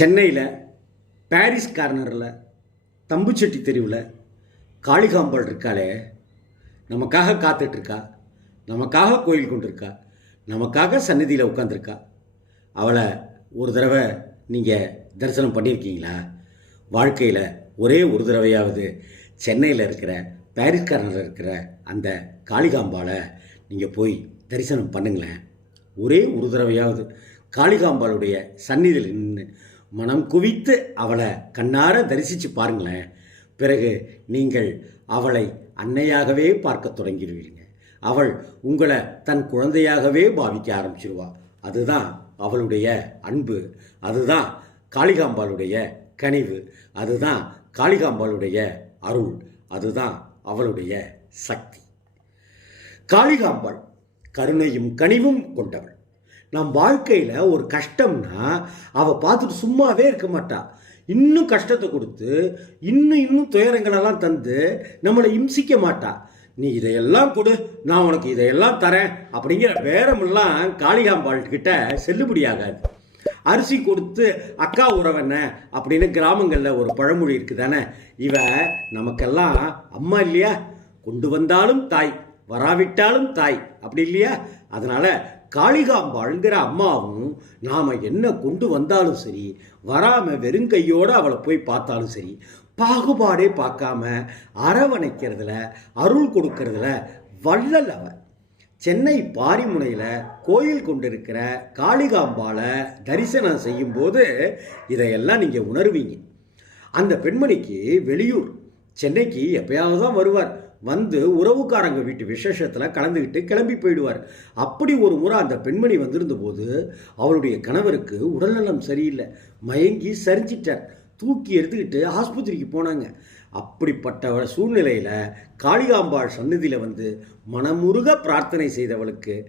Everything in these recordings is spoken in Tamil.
சென்னையில் பாரிஸ் கார்னரில் தம்புச்செட்டி தெருவில் காளிகாம்பாள் இருக்காளே. நமக்காக காத்துட்ருக்கா? நமக்காக கோயில் கொண்டிருக்கா? நமக்காக சந்நிதியில் உட்காந்துருக்கா அவளை ஒரு தடவை நீங்கள் தரிசனம் பண்ணியிருக்கீங்களா? வாழ்க்கையில் ஒரே ஒரு தடவையாவது சென்னையில் இருக்கிற பாரிஸ் கார்னரில் இருக்கிற அந்த காளிகாம்பாளை நீங்கள் போய் தரிசனம் பண்ணுங்களேன். ஒரே ஒரு தடவையாவது காளிகாம்பாளுடைய சந்நிதியில் நின்று மனம் குவித்து அவளை கண்ணார தரிசித்து பாருங்களேன். பிறகு நீங்கள் அவளை அன்னையாகவே பார்க்க தொடங்கிடுவீங்க. அவள் உங்களை தன் குழந்தையாகவே பாவிக்க ஆரம்பிச்சிருவா. அதுதான் அவளுடைய அன்பு. அதுதான் காளிகாம்பாளுடைய கனிவு. அதுதான் காளிகாம்பாளுடைய அருள். அதுதான் அவளுடைய சக்தி. காளிகாம்பாள் கருணையும் கனிவும் கொண்டவள். நம் வாழ்க்கையில் ஒரு கஷ்டம்னா அவள் பார்த்துட்டு சும்மாவே இருக்க மாட்டாள் இன்னும் கஷ்டத்தை கொடுத்து இன்னும் இன்னும் துயரங்களெல்லாம் தந்து நம்மளை இம்சிக்க மாட்டா. நீ இதையெல்லாம் கொடு நான் உனக்கு இதையெல்லாம் தரேன் அப்படிங்கிற பேரமெல்லாம் காளிகாம்பாள் கிட்ட செல்லுபடியாகாது அரிசி கொடுத்து அக்கா உறவென்ன அப்படின்னு கிராமங்களில் ஒரு பழமொழி இருக்குது தானே இவ நமக்கெல்லாம் அம்மா இல்லையா? கொண்டு வந்தாலும் தாய் வராவிட்டாலும் தாய் அப்படி இல்லையா? அதனால காளிகாம்பாளுங்கிற அம்மாவும் நாம் என்ன கொண்டு வந்தாலும் சரி வராமல் வெறுங்கையோடு அவளை போய் பார்த்தாலும் சரி பாகுபாடே பார்க்காம அரவணைக்கிறதுல அருள் கொடுக்கறதுல வள்ளல் அவன் சென்னை பாரிமுனையில் கோயில் கொண்டிருக்கிற காளிகாம்பாளை தரிசனம் செய்யும்போது இதையெல்லாம் நீங்கள் உணர்வீங்க. அந்த பெண்மணிக்கு வெளியூர் சென்னைக்கு எப்பயாவது தான் வருவார். வந்து உறவுக்காரங்க வீட்டு விசேஷத்தில் கலந்துக்கிட்டு கிளம்பி போயிடுவார். அப்படி ஒரு முறை அந்த பெண்மணி வந்திருந்தபோது அவருடைய கணவருக்கு உடல்நலம் சரியில்லை. மயங்கி சரிஞ்சிட்டார். தூக்கி எடுத்துக்கிட்டு ஆஸ்பத்திரிக்கு போனாங்க. அப்படிப்பட்ட சூழ்நிலையில் காளிகாம்பாள் சந்நிதியில் வந்து மனமுருக பிரார்த்தனை செய்தவளுக்கு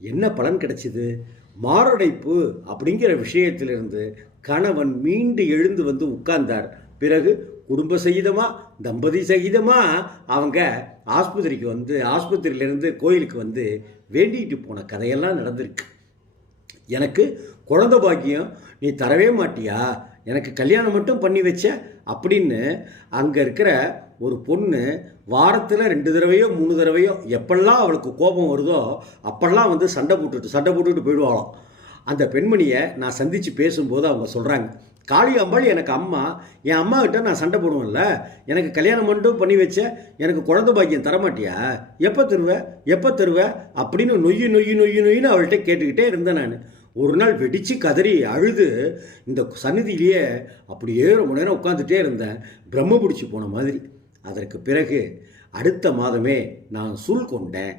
என்ன பலன் கிடைச்சிது? மாரடைப்பு அப்படிங்கிற விஷயத்திலிருந்து கணவன் மீண்டு எழுந்து வந்து உட்கார்ந்தார். பிறகு குடும்ப சகிதமாக தம்பதி சகிதமாக அவங்க ஆஸ்பத்திரிக்கு வந்து ஆஸ்பத்திரியிலேருந்து கோயிலுக்கு வந்து வேண்டிட்டு போன கதையெல்லாம் நடந்திருக்கு. எனக்கு குழந்த பாக்கியம் நீ தரவே மாட்டியா? எனக்கு கல்யாணம் மட்டும் பண்ணி வச்ச? அப்படின்னு அங்கே இருக்கிற ஒரு பொண்ணு வாரத்தில் ரெண்டு தடவையோ மூணு தடவையோ எப்பெல்லாம் அவளுக்கு கோபம் வருதோ அப்பெல்லாம் வந்து சண்டை போட்டுட்டு சண்டை போட்டுட்டு போயிடுவாளாம். அந்த பெண்மணியை நான் சந்தித்து பேசும்போது அவங்க சொல்கிறாங்க காளியம்பாள் எனக்கு அம்மா. என் அம்மாக்கிட்ட நான் சண்டை போடுவேன்ல. எனக்கு கல்யாணம் மட்டும் பண்ணி வச்ச எனக்கு குழந்த பாக்கியம் தரமாட்டியா? எப்போ தருவ? எப்போ தருவ? அப்படின்னு நொய்யு நொய்யு நொய்யு நொய்யுன்னு அவள்கிட்ட கேட்டுக்கிட்டே இருந்தேன் நான். ஒரு நாள் வெடித்து கதறி அழுது இந்த சந்நிதியிலேயே அப்படியே ரொம்ப நேரம் உட்காந்துட்டே இருந்தேன். பிரம்ம பிடிச்சி போன மாதிரி. அதற்கு பிறகு அடுத்த மாதமே நான் சூழ் கொண்டேன்.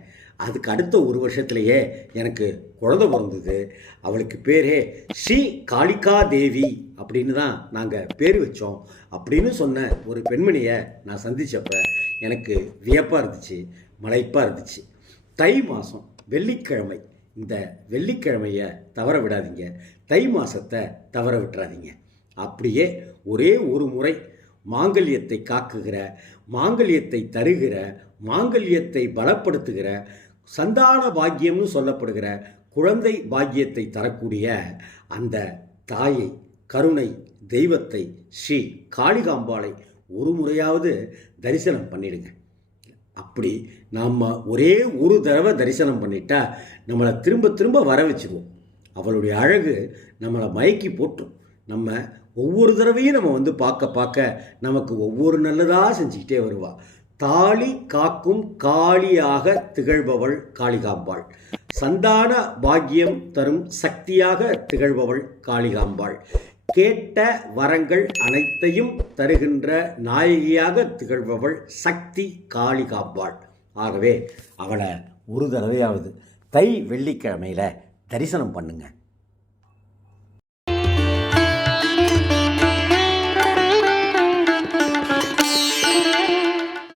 அதுக்கு அடுத்த ஒரு வருஷத்துலேயே எனக்கு குழந்தை பிறந்தது. அவளுக்கு பேரே ஸ்ரீ காளிகா தேவி அப்படின்னு தான் நாங்கள் பேர் வச்சோம். அப்படின்னு சொன்ன ஒரு பெண்மணியை நான் சந்தித்தப்ப எனக்கு வியப்பாக இருந்துச்சு மலைப்பாக இருந்துச்சு. தை மாதம் வெள்ளிக்கிழமை. இந்த வெள்ளிக்கிழமையை தவற விடாதீங்க. தை மாதத்தை தவற விட்டுறாதீங்க. அப்படியே ஒரே ஒரு முறை மாங்கல்யத்தை காக்குகிற மாங்கல்யத்தை தருகிற மாங்கல்யத்தை பலப்படுத்துகிற சந்தான பாக்கியம்னு சொல்லப்படுகிற குழந்தை பாக்கியத்தை தரக்கூடிய அந்த தாயை கருணை தெய்வத்தை ஸ்ரீ காளிகாம்பாளை ஒரு முறையாவது தரிசனம் பண்ணிடுங்க. அப்படி நாம் ஒரே ஒரு தடவை தரிசனம் பண்ணிட்டா நம்மளை திரும்ப திரும்ப வர வச்சுருவோம் அவளுடைய அழகு நம்மளை மயக்கி போட்டுரும் நம்ம ஒவ்வொரு தடவையும் நம்ம வந்து பார்க்க பார்க்க நமக்கு ஒவ்வொரு நல்லதாக செஞ்சுக்கிட்டே வருவா. தாலி காக்கும் காளியாக திகழ்பவள் காளிகாம்பாள். சந்தான பாக்கியம் தரும் சக்தியாக திகழ்பவள் காளிகாம்பாள். கேட்ட வரங்கள் அனைத்தையும் தருகின்ற நாயகியாக திகழ்பவள் சக்தி காளிகாம்பாள். ஆகவே அவளை ஒரு தடவையாவது தை வெள்ளிக்கிழமையில் தரிசனம் பண்ணுங்கள்